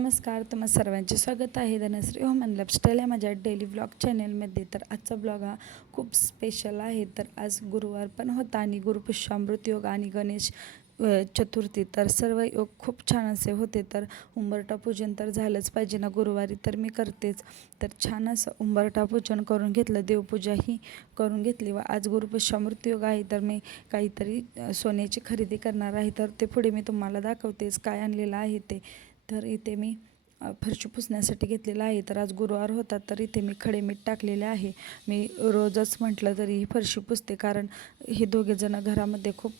नमस्कार, तुम्हा सर्वांचे स्वागत आहे धनश्री होम अँड लाईफस्टाईल या माझ्या डेली ब्लॉग चॅनलमध्ये. तर आजचा ब्लॉग हा खूप स्पेशल आहे. तर आज गुरुवार पण होता आणि गुरुपुष्यामृत योग आणि गणेश चतुर्थी, तर सर्व योग खूप छान असे होते. तर उंबरठा पूजन तर झालंच पाहिजे ना गुरुवारी, तर मी करतेच. तर छान असं उंबरठा पूजन करून घेतलं, देवपूजाही करून घेतली. व आज गुरुपुष्यामृत योग आहे, तर मी काहीतरी सोन्याची खरेदी करणार आहे. तर ते पुढे मी तुम्हाला दाखवतेच काय आणलेलं आहे ते. तर इथे मी फरशी पुसण्यासाठी घेतलेला आहे. तर आज गुरुवार होता, तर इथे मी खडे मीठ टाकलेले आहे. मी रोजच म्हटलं तरी ही फरशी पुसते, कारण हे दोघेजणं घरामध्ये खूप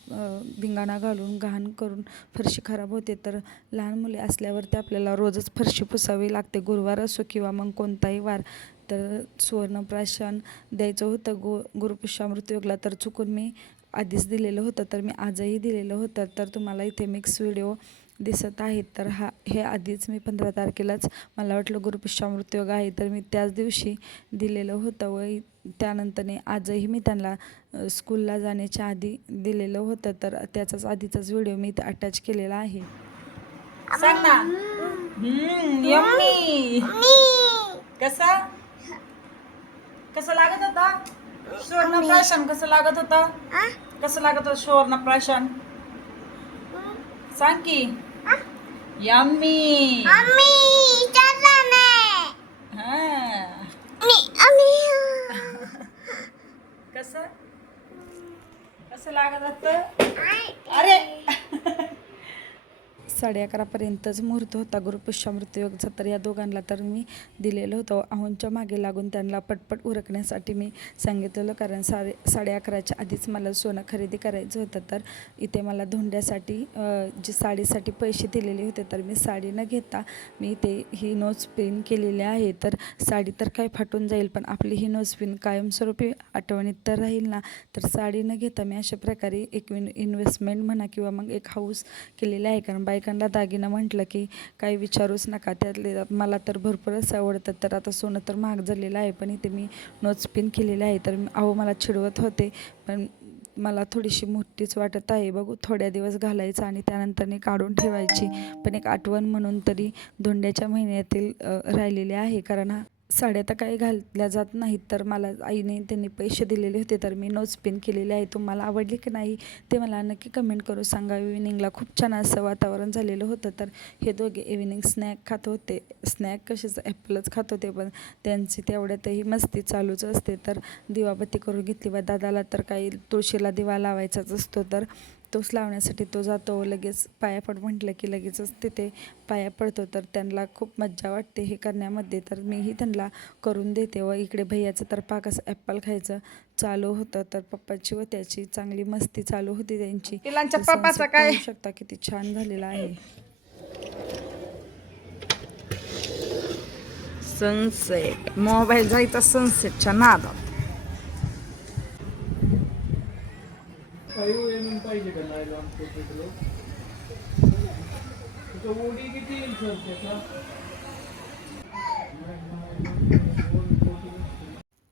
धिंगाणा घालून घाण करून फरशी खराब होते. तर लहान मुले असल्यावरती आपल्याला रोजच फरशी पुसावी लागते, गुरुवार असो किंवा मग कोणताही वार. तर सुवर्णप्राशन द्यायचं होतं गुरुपुष्यामृत योगला, तर चुकून मी आधीच दिलेलं होतं, तर मी आजही दिलेलं होतं. तर तुम्हाला इथे मिक्स व्हिडिओ दिसत आहेत. तर हे आधीच मी 15 तारखेलाच मला वाटलं गुरुपुष्यामृत योग आहे, तर मी त्याच दिवशी दिलेलं होतं. व त्यानंतरने आजही मी त्यांना स्कूलला जाण्याच्या आधी दिलेलं होतं. तर त्याचाच आधीचाच व्हिडिओ मी इथे अटॅच केलेला आहे. सांग ना. यम्मी. कसा कसं लागत होता सुवर्णप्राशन? कसं लागत होता? कसं लागत होतं सुवर्णप्राशन? सांग की. यम्मी. हा. कसं कसं लागत होतं? अरे 11:30पर्यंतच मुहूर्त होता गुरुपुष्यामृत योगचा. तर या दोघांना तर मी दिलेलं होतं. आहोंच्या मागे लागून त्यांना पटपट उरकण्यासाठी मी सांगितलेलं, कारण 11:30च्या आधीच मला सोनं खरेदी करायचं होतं. तर इथे मला धोंड्यासाठी जे साडीसाठी पैसे दिलेले होते, तर मी साडी न घेता मी इथे ही नोज पिन केलेली आहे. तर साडी तर काय फाटून जाईल, पण आपली ही नोज पिन कायमस्वरूपी आठवणीत तर राहील ना. तर साडी न घेता मी अशा प्रकारे एक इन्व्हेस्टमेंट म्हणा किंवा मग एक हाऊस केलेलं आहे. कारण बायकांना दागिना म्हटलं की काही विचारूच नका, त्यातले मला तर भरपूरच आवडतं. तर आता सोनं तर महाग झालेलं आहे, पण इथे मी नोज पिन केलेलं आहे. तर मला चिडवत होते, पण मला थोडीशी मोठीच वाटत आहे. बघू, थोड्या दिवस घालायचं आणि त्यानंतरने काढून ठेवायची, पण एक आठवण म्हणून तरी धोंड्याच्या महिन्यातील राहिलेले आहे. कारण साड्या तर काही घातल्या जात नाहीत. तर मला आईने त्यांनी पैसे दिलेले होते, तर मी नोज पिन केलेले आहे. तुम्हाला आवडली की नाही ते मला नक्की कमेंट करून सांगा. इव्हिनिंगला खूप छान असं वातावरण झालेलं होतं. तर हे दोघे इव्हिनिंग स्नॅक खात होते. स्नॅक कशाचं, ॲपलच खात होते, पण त्यांची तेवढ्यातही मस्ती चालूच असते. तर दिवाबत्ती करून घेतली. व दादाला तर काही तुळशीला दिवा लावायचाच असतो, तर तोच लावण्यासाठी तो जातो. लगेच पाया पड म्हटलं की लगेचच तिथे पाया पडतो. तर त्यांना खूप मज्जा वाटते हे करण्यामध्ये, तर मीही त्यांना करून देते. व इकडे भैयाचं तर कसं ॲपल खायचं चालू होतं. तर पप्पाची व त्याची चांगली मस्ती चालू होती त्यांची. पिलांच्या तर पप्पाचं सनसेट काय? पाहू शकता किती छान झालेला आहे. सनसेट मोबाईल जायचा सनसेटच्या नादात. पाहिजे का नाही आमचं तिकडं ओडी किती येईल सर त्याचा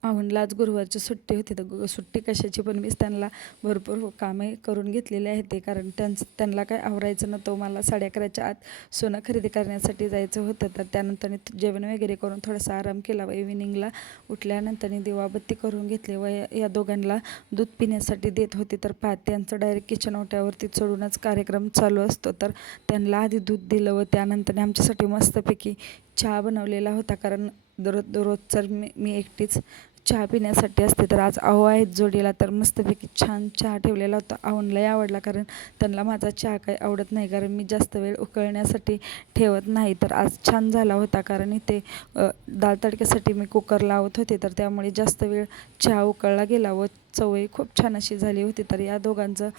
आहोंला आज गुरुवारची सुट्टी होती. तर सुट्टी कशाची, पण मीच त्यांना भरपूर कामे करून घेतलेले आहे. ते कारण त्यांना काय आवरायचं नव्हतं. मला 11:30च्या आत सोनं खरेदी करण्यासाठी जायचं होतं. तर त्यानंतर जेवण वगैरे करून थोडासा आराम केला. व इव्हिनिंगला उठल्यानंतर दिवाबत्ती करून घेतली. व या दोघांना दूध पिण्यासाठी देत होते. तर त्यांचं डायरेक्ट किचन ओट्यावरती चढूनच कार्यक्रम चालू असतो. तर त्यांना आधी दूध दिलं व त्यानंतर आमच्यासाठी मस्तपैकी चहा बनवलेला होता. कारण दररोज तर मी एकटीच चहा पिण्यासाठी असते. तर आज आहो आहेत जोडीला, तर मस्तपैकी छान चहा ठेवलेला होता. आहोंलाही आवडला, कारण त्यांना माझा चहा काही आवडत नाही, कारण मी जास्त वेळ उकळण्यासाठी ठेवत नाही. तर आज छान झाला होता, कारण इथे दाल तडक्यासाठी मी कुकर लावत होते, तर त्यामुळे जास्त वेळ चहा उकळला गेला व चवही खूप छान अशी झाली होती. तर या दोघांचं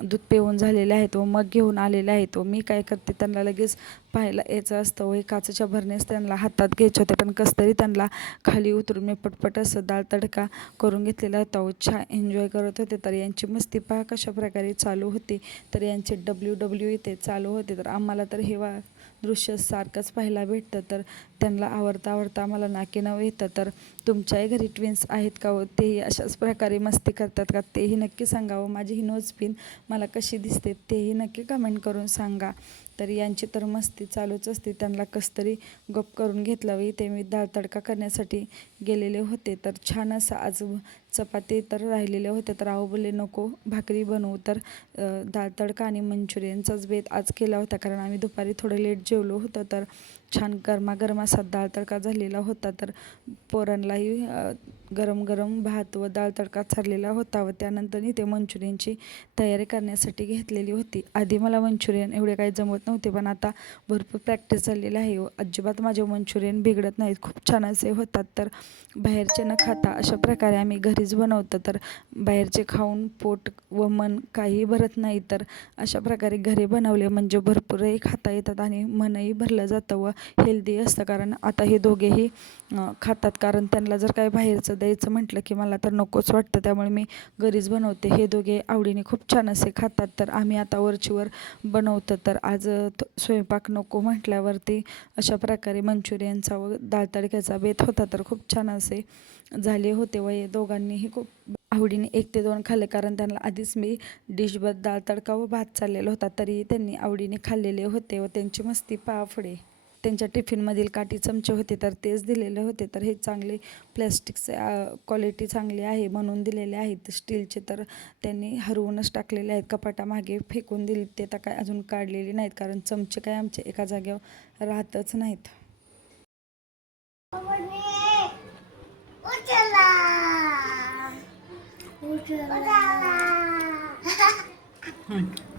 दूध पिऊन झालेले आहे. तो मग घेऊन आलेला आहे. तो मी काय करते, त्यांना लगेच पाहायला यायचं असतं व काचेच्या भरणीस त्यांना हातात घ्यायचे होते, पण कसं तरी त्यांना खाली उतरून मी पटपट असं दाल तडका करून घेतलेला होता व छान एन्जॉय करत होते. तर यांची मस्ती पहा कशा प्रकारे चालू होती. तर यांचे WWE ते चालू होते. तर आम्हाला तर हे दृश्य सारखंच पाहायला भेटतं. तर त्यांना आवडता आम्हाला नाके नव येतं. तर तुमच्याही घरी ट्विन्स आहेत का व तेही अशाच प्रकारे मस्त मस्ती करतात का तेही नक्की सांगावं. माझी ही नोज पिन मला कशी दिसते तेही नक्की कमेंट करून सांगा. तर यांची तर मस्ती चालूच असते. त्यांना कसं तरी गप करून घेतलं. इथे मी डाळ तडका करण्यासाठी गेलेले होते. तर छान असं आज चपाती तर राहिलेल्या होत्या. तर आहो बोलले नको भाकरी बनवू. तर डाळ तडका आणि मंचुरियनचाच बेत आज केला होता. कारण आम्ही दुपारी थोडं लेट जेवलो होतो. तर छान गरमागरम असा डाळ तडका झालेला होता. तर पोरांनाही गरम गरम भात व डाळ तडका चाललेला होता. व त्यानंतर ते मंचुरियनची तयारी करण्यासाठी घेतलेली होती. आधी मला मंचुरियन एवढे काही जमत नव्हते, पण आता भरपूर प्रॅक्टिस झालेली आहे व अजिबात माझे मंचुरियन बिघडत नाहीत. खूप छान असे होतात. तर बाहेरचे न खाता अशा प्रकारे आम्ही घरीच बनवतो. तर बाहेरचे खाऊन पोट व मन काहीही भरत नाही. तर अशा प्रकारे घरी बनवले म्हणजे भरपूरही खाता येतात आणि मनही भरलं जातं व हेल्दी असतं. कारण आता हे दोघेही खातात. कारण त्यांना जर काही बाहेरचं द्यायचं म्हटलं की मला तर नकोच वाटतं. त्यामुळे मी घरीच बनवते. हे दोघे आवडीने खूप छान असे खातात. तर आम्ही आता वरचीवर बनवतो. तर आज स्वयंपाक नको म्हटल्यावरती अशा प्रकारे मंचुरियनचा व डाळ तडक्याचा बेत होता. तर खूप छान असे झाले होते व हे दोघांनीही खूप आवडीने 1 ते 2 खाल्ले. कारण त्यांना आधीच मी डिशभर डाळ तडका व भात चाललेला होता. तरी त्यांनी आवडीने खाल्लेले होते व त्यांची मस्ती पुढे. त्यांच्या टिफिनमधील काठी चमचे होते तर तेच दिलेले होते. तर हे चांगले प्लॅस्टिकचे क्वालिटी चांगली आहे म्हणून दिलेले आहेत. स्टीलचे तर त्यांनी हरवूनच टाकलेले आहेत. कपाटामागे फेकून दिले. ते तर काय अजून काढलेले नाहीत. कारण चमचे काय आमचे एका जागेवर राहतच नाहीत.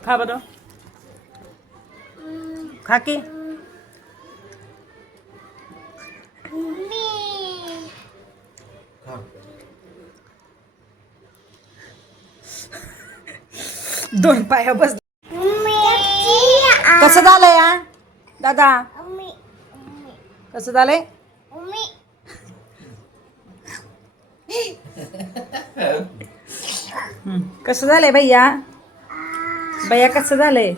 खा बरं, खा की. दोन पाया बस. कसं झालंय हा दादा? कसं झालंय? कसं झालंय भैया? भैया कसं झालंय?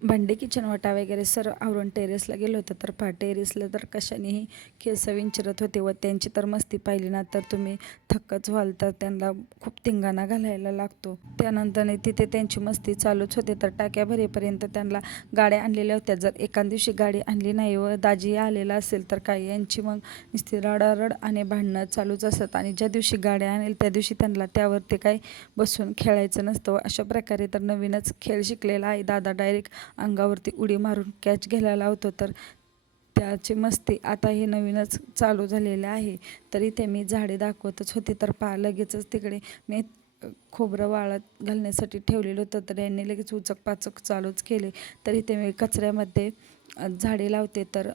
भांडे किचन वाटा वगैरे सर्व आवरून टेरेसला गेलो होतो. तर टेरेसला तर कशानेही केस विंचरत होते व त्यांची तर मस्ती पाहिली ना तर तुम्ही थक्कच व्हाल. तर त्यांना खूप धिंगाणा घालायला लागतो. त्यानंतर तिथे त्यांची मस्ती चालूच होते. तर टाक्या भरेपर्यंत त्यांना गाड्या आणलेल्या होत्या. जर एका दिवशी गाडी आणली नाही व दाजी आलेला असेल तर काय यांची मग नुसती रडारड आणि भांडणं चालूच असतात. आणि ज्या दिवशी गाड्या आणेल त्या दिवशी त्यांना त्यावरती काही बसून खेळायचं नसतं. व अशा प्रकारे तर नवीनच खेळ शिकलेला आहे दादा. डायरेक्ट अंगावरती उडी मारून कॅच घ्यायला लावतो. तर त्याची मस्ती आता हे नवीनच चालू झालेलं आहे. तरी ते मी झाडे दाखवतच होते. तर लगेचच तिकडे मी खोबरं वाळत घालण्यासाठी ठेवलेलं होतं. तर यांनी लगेच उचक पाचक चालूच केले. तरी ते मी कचऱ्यामध्ये झाडे लावते. तर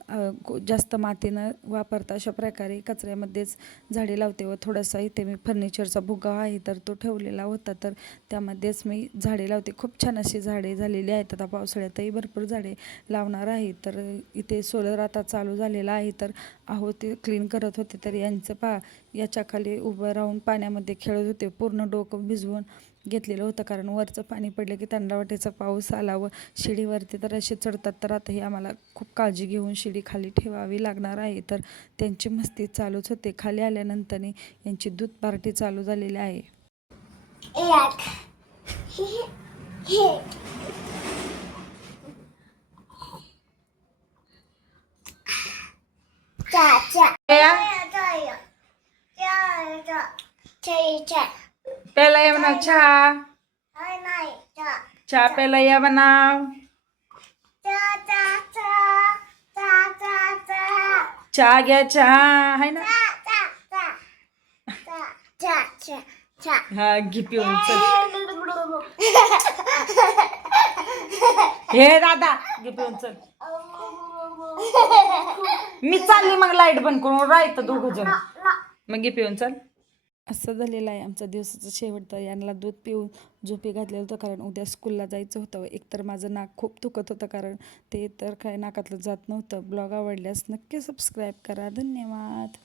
जास्त माती न वापरता अशा प्रकारे कचऱ्यामध्येच झाडे लावते. व थोडासा इथे मी फर्निचरचा भुगा आहे तर तो ठेवलेला होता. तर त्यामध्येच मी झाडे लावते. खूप छान अशी झाडे झालेली आहेत. आता पावसाळ्यातही भरपूर झाडे लावणार आहे. तर इथे सोलर आता चालू झालेला आहे. तर अहो ते क्लीन करत होते. तर यांचं याच्याखाली उभं राहून पाण्यामध्ये खेळत होते. पूर्ण डोकं भिजवून घेतलेलं होतं. कारण वरचं पाणी पडलं की त्यांना वाटायचं पाऊस आला व शिडीवरती तर असे चढतात. तर आता हे आम्हाला खूप काळजी घेऊन शिडी खाली ठेवावी लागणार आहे. तर त्यांची मस्ती चालूच होते. खाली आल्यानंतर यांची दूध पार्टी चालू झालेली आहे. प्यायला या म्हणाव चहा. चहा प्यायला या म्हणाव. चहा घ्या चहा आहे ना. हा घे पिऊन चल. हे दादा घे पिऊन चल. मी चालली मग लाईट बंद करून राहायचं दोघ जण. मग घे पिऊन चल. असं झालेलं आहे आमचा दिवसाचा शेवट. तर यांना दूध पिऊन झोपी घातलेलं होतं. कारण उद्या स्कूलला जायचं होतं. एकतर माझं नाक खूप दुखत होतं. कारण ते तर काय नाकातलं जात नव्हतं. ब्लॉग आवडल्यास नक्की सबस्क्राईब करा. धन्यवाद.